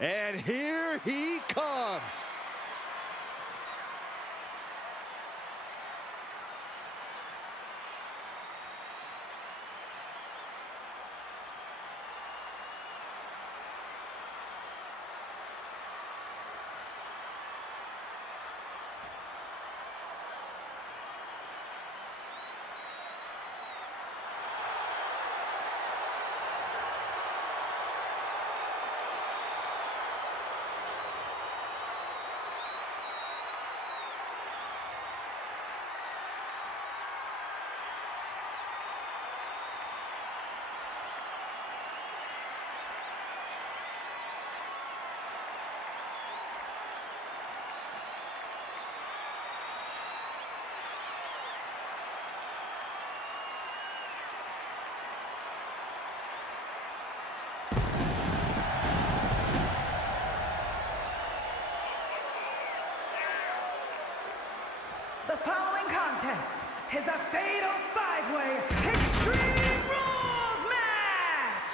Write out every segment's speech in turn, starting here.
And here he comes. The following contest is a fatal five-way Extreme Rules match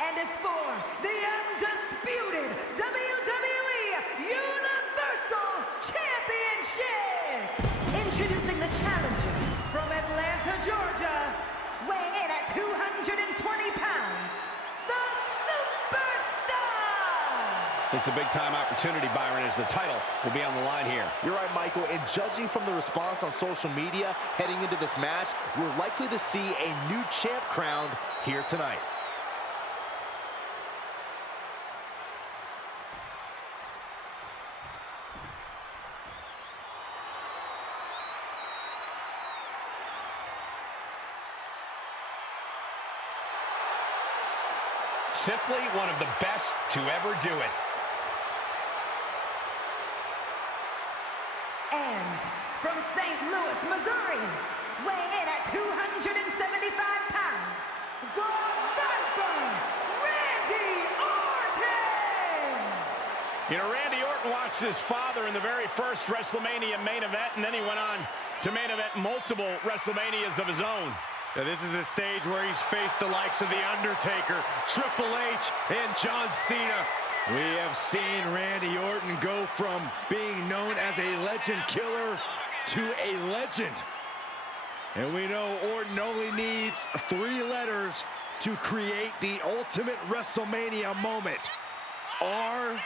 and is for the undisputed WWE Universal Championship. Introducing the challenger from Atlanta, Georgia, weighing in at 220 pounds, the Superstar! It's a big-time opportunity, Byron, as the title will be on the line here. You're right, Michael, and judging from the response on social media heading into this match, we're likely to see a new champ crowned here tonight. Simply one of the best to ever do it. And from St. Louis, Missouri, weighing in at 275 pounds, the Viper, Randy Orton! You know, Randy Orton watched his father in the very first WrestleMania main event, and then he went on to main event multiple WrestleManias of his own. Now, this is a stage where he's faced the likes of The Undertaker, Triple H, and John Cena. We have seen Randy Orton go from being known as a legend killer to a legend. And we know Orton only needs 3 letters to create the ultimate WrestleMania moment. RKO.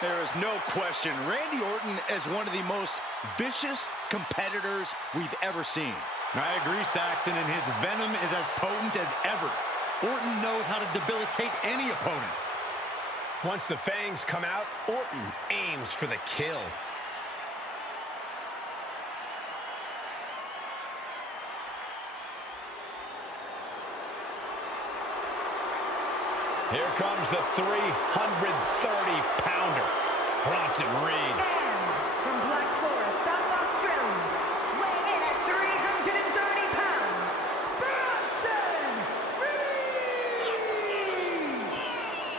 There is no question, Randy Orton is one of the most vicious competitors we've ever seen. I agree, Saxton, and his venom is as potent as ever. Orton knows how to debilitate any opponent. Once the fangs come out, Orton aims for the kill. Here comes the 330-pounder, Bronson Reed. And from Black Forest, South Australia, weighing in at 330 pounds, Bronson Reed!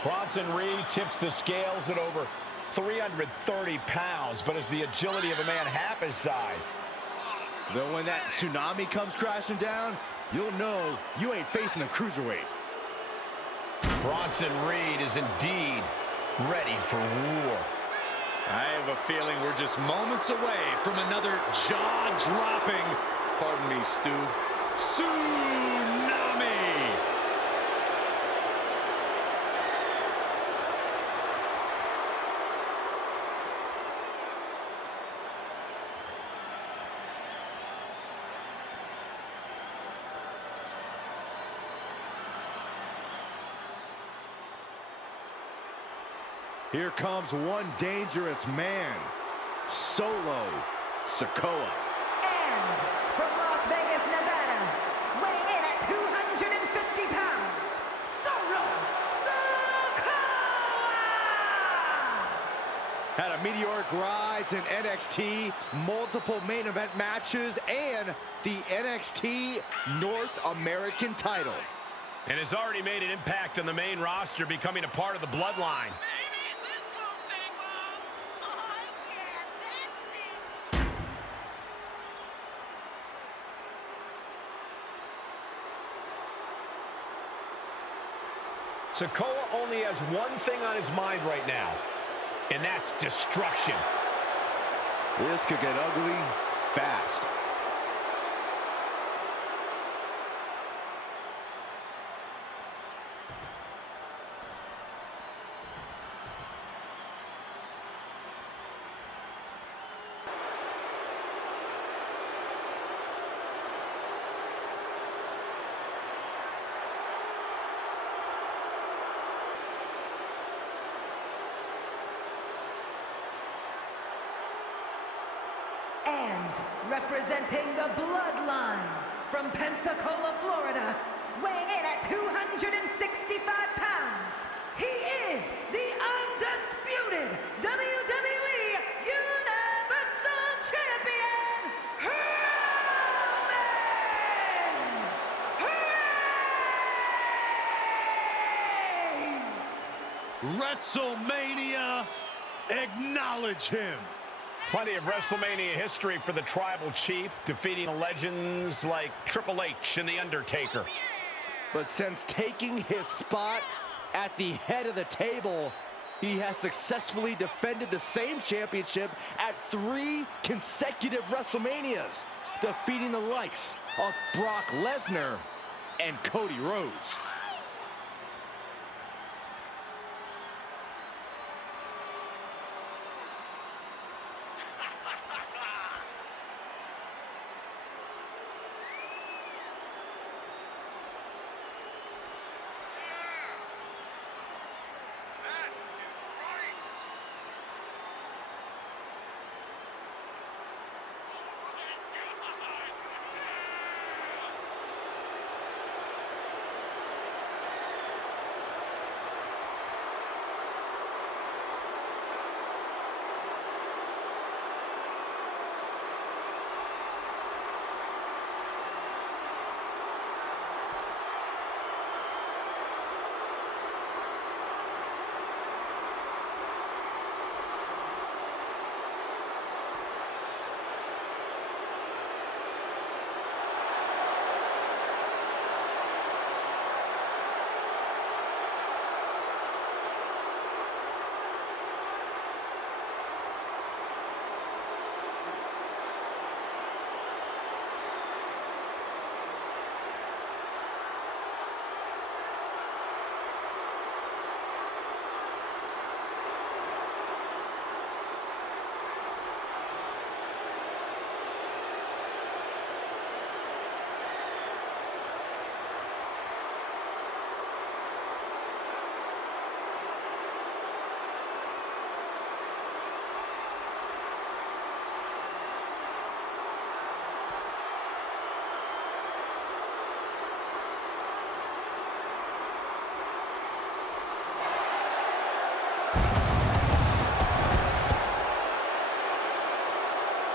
Bronson Reed tips the scales at over 330 pounds, but has the agility of a man half his size. Though when that tsunami comes crashing down, you'll know you ain't facing a cruiserweight. Bronson Reed is indeed ready for war. I have a feeling we're just moments away from another jaw-dropping, pardon me, Stu, tsunami! Here comes one dangerous man, Solo Sikoa. And from Las Vegas, Nevada, weighing in at 250 pounds, Solo rise in NXT, multiple main event matches, and the NXT North American title. And has already made an impact on the main roster, becoming a part of the bloodline. Sikoa only has one thing on his mind right now, and that's destruction. This could get ugly fast. And representing the bloodline from Pensacola, Florida, weighing in at 265 pounds, he is the undisputed WWE Universal Champion, Roman Reigns! WrestleMania, acknowledge him. Plenty of WrestleMania history for the Tribal Chief, defeating legends like Triple H and The Undertaker. But since taking his spot at the head of the table, he has successfully defended the same championship at 3 consecutive WrestleManias, defeating the likes of Brock Lesnar and Cody Rhodes.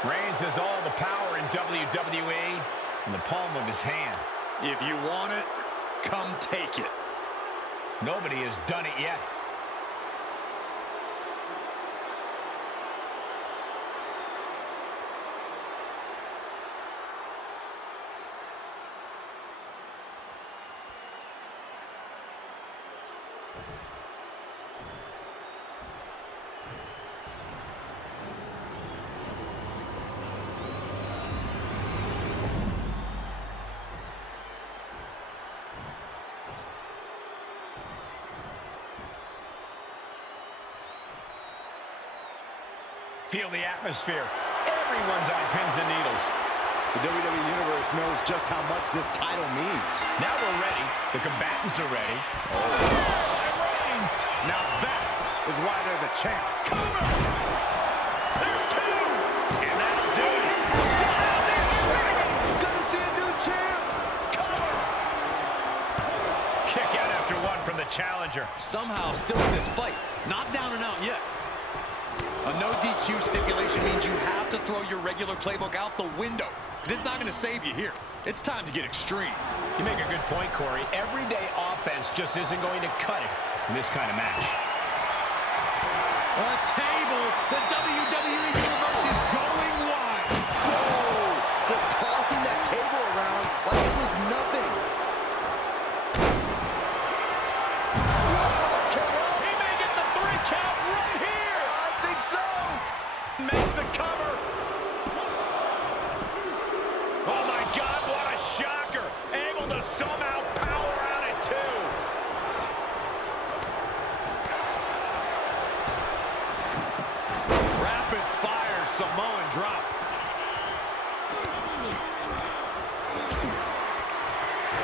Reigns has all the power in WWE in the palm of his hand. If you want it, come take it. Nobody has done it yet. Feel the atmosphere. Everyone's on pins and needles. The WWE Universe knows just how much this title means. Now we're ready. The combatants are ready. Oh, Reigns! Now that is why they're the champ. Cover! There's 2! And that'll do it. Gonna see a new champ. Cover! Kick out after 1 from the challenger. Somehow still in this fight. Not down and out yet. A no DQ stipulation means you have to throw your regular playbook out the window, because it's not going to save you here. It's time to get extreme. You make a good point, Corey. Everyday offense just isn't going to cut it in this kind of match. A table. The WWE Universe is going wide. Whoa! Just tossing that table around like it was nothing. He may get the 3 count right here. I think so. Makes the cover. Oh, my God, what a shocker. Able to somehow power out at 2. Rapid fire Samoan drop.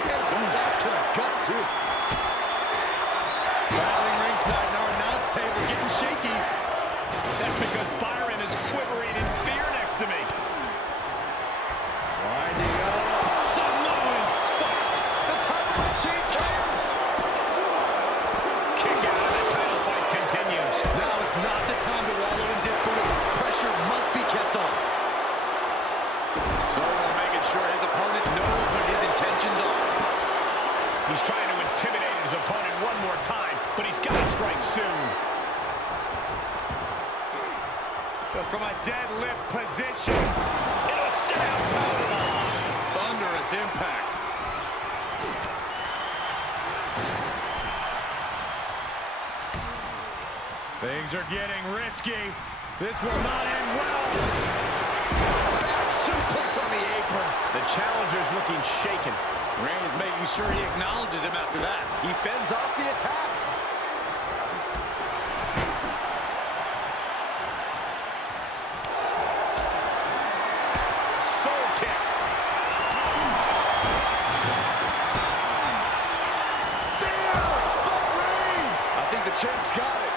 And a slap to the gut, too. Battling ringside, and our announce table getting shaky. That's because Byron is quivering in fear next to me. Winding up. Samoan spot. The title will change hands. Kick out, and the title fight continues. Now is not the time to wallow in disbelief. Pressure must be kept on. Solo making sure his opponent knows what his intentions are. He's trying to intimidate his opponent one more time, but he's got to strike soon. Just from a deadlift position. It'll sit out powerbomb. Thunderous impact. Things are getting risky. This will not end well. Back suplex on the apron. The challenger's looking shaken. Reigns making sure he acknowledges him after that. He fends off the attack. Soul kick. I think the champ's got it.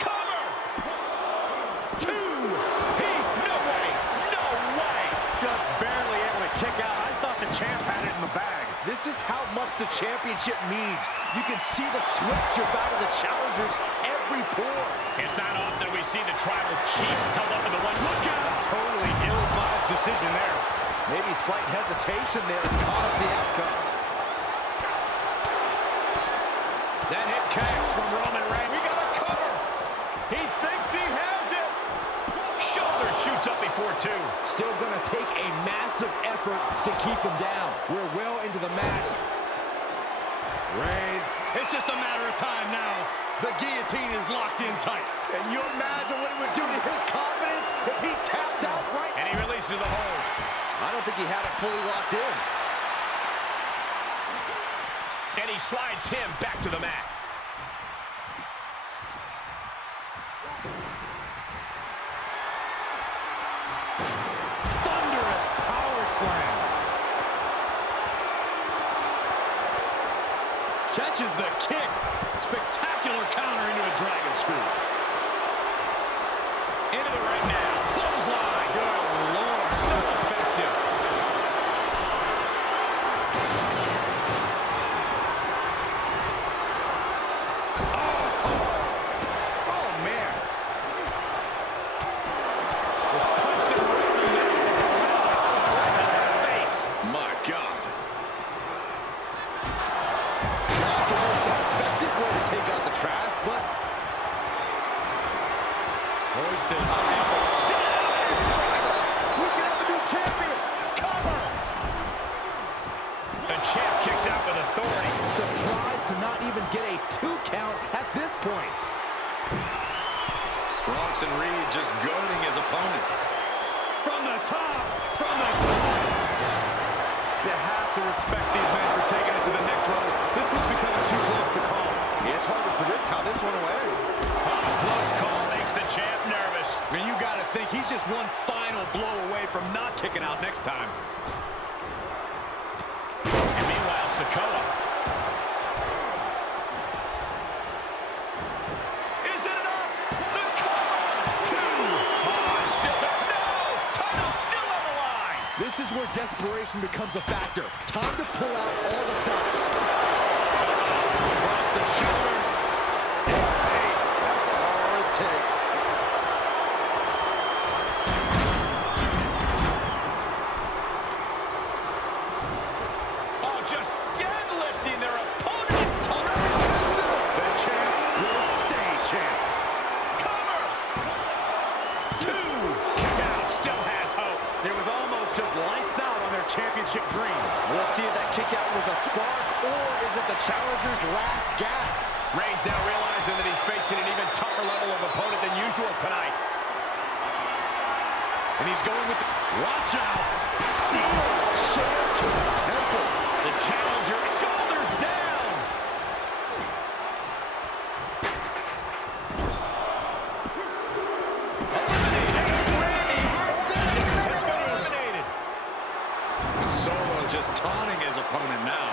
Cover. 2. No way. No way. Just barely able to kick out. I thought the champ had it in the bag. This is how much the championship means. You can see the sweatshirt out of the challengers every pore. It's not often we see the tribal chief held up in the one. Look out. Totally ill-advised decision there. Maybe slight hesitation there caused the outcome. That hit connects from Roman Reigns. We got a cover. He thinks he has it. Shoulder shoots up before 2. Still gonna take a massive effort to keep him down. We're well into the match. Reigns, it's just a matter of time now. The guillotine is locked in tight. Can you imagine what it would do to his confidence if he tapped out right? And he releases the hold. I don't think he had it fully locked in. And he slides him back to the mat. Thunderous power slam. Catches the kick. Spectacular counter into a dragon screw. Into the ring now. Clothesline. Good Lord. So effective. Oh, man. Was punched him right in the face. My God. Not the most effective way to take out the trash, but Hoisted high. we can have a new champion. Cover. The champ kicks out with authority. Surprised to not even get a 2 count at this point. Bronson Reed just goading his opponent. From the top. From the top. You have to respect these men for taking it to the next level. This was becoming too close to call. It's hard to predict how this one will end. Close call makes the champ nervous. I mean, you got to think he's just one final blow away from not kicking out next time. And meanwhile, Sikoa. Is it enough? The cover. 2. Still no. Title still on the line. This is where desperation becomes a factor. Time to pull out all the stops. Across the shoulders. Hey, Oh, just deadlifting their opponent. The champ will stay champ. Cover. 2. Kick out. Still has hope. It was almost just lights out on their championship dreams. Let's see if that kick out was a spark, or is it the challenger's last gasp? Reigns now realizing that he's facing an even tougher level of opponent than usual tonight. And he's going with the... Watch out! Steel chair to the temple. The challenger, shoulders down. Eliminated. Solo just taunting his opponent now.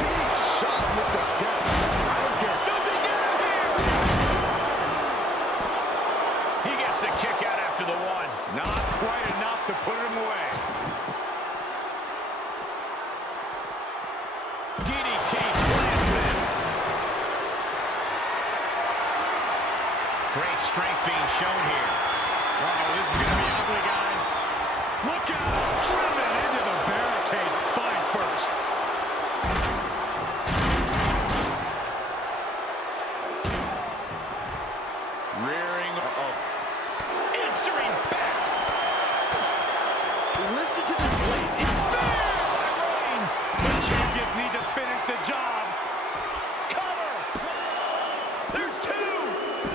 Big shot with the steps. I don't care. Does he get it here? He gets the kick out after the 1. Not quite enough to put him away. DDT plants him. Great strength being shown here. Oh, this is going to be ugly, guys. Look out! Driven into the barricade spine first. Rearing. Answering back. Listen to this blaze. It's Reigns. The champions need to finish the job. Cover. There's 2.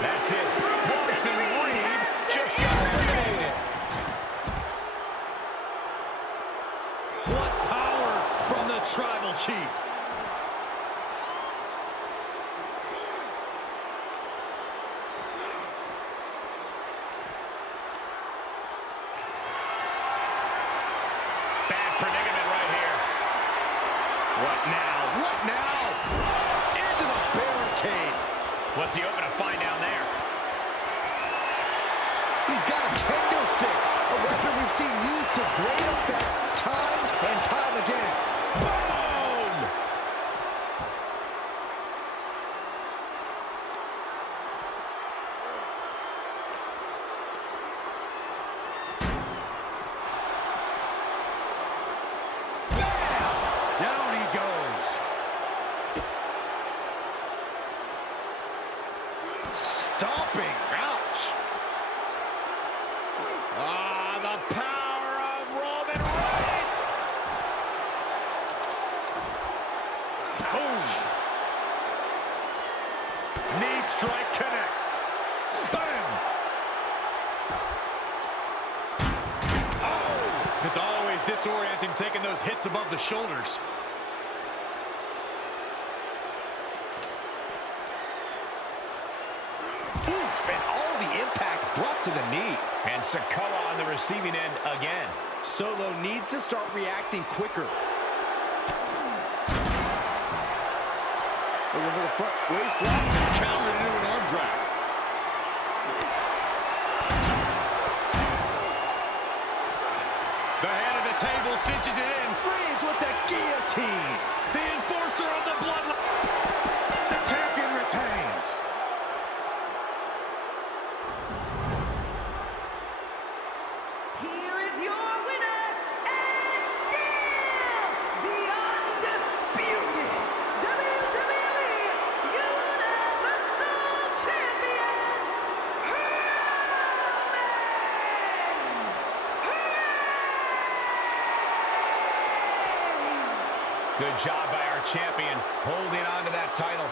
That's it. Bronson Reed just got eliminated. What power from the tribal chief. Bad predicament right here. What now? What now? Into the barricade. What's he hoping to find down there? He's got a kendo stick, a weapon we've seen used to great effect time and time again. Boom! Down he goes. Stomping. Ouch. Ah, the power of Roman Reigns! Boom. Knee strike connects. Bam. Oh! It's always disorienting taking those hits above the shoulders. Oof, and all the impact brought to the knee. And Sikoa on the receiving end again. Solo needs to start reacting quicker. Over the front waistline. Countered into an arm drag. The hand of the table cinches it in. Reigns with the guillotine. The enforcer of the bloodline. The champion retains. Here is your winner, and still the undisputed WWE Universal Champion, Good job by our champion holding on to that title.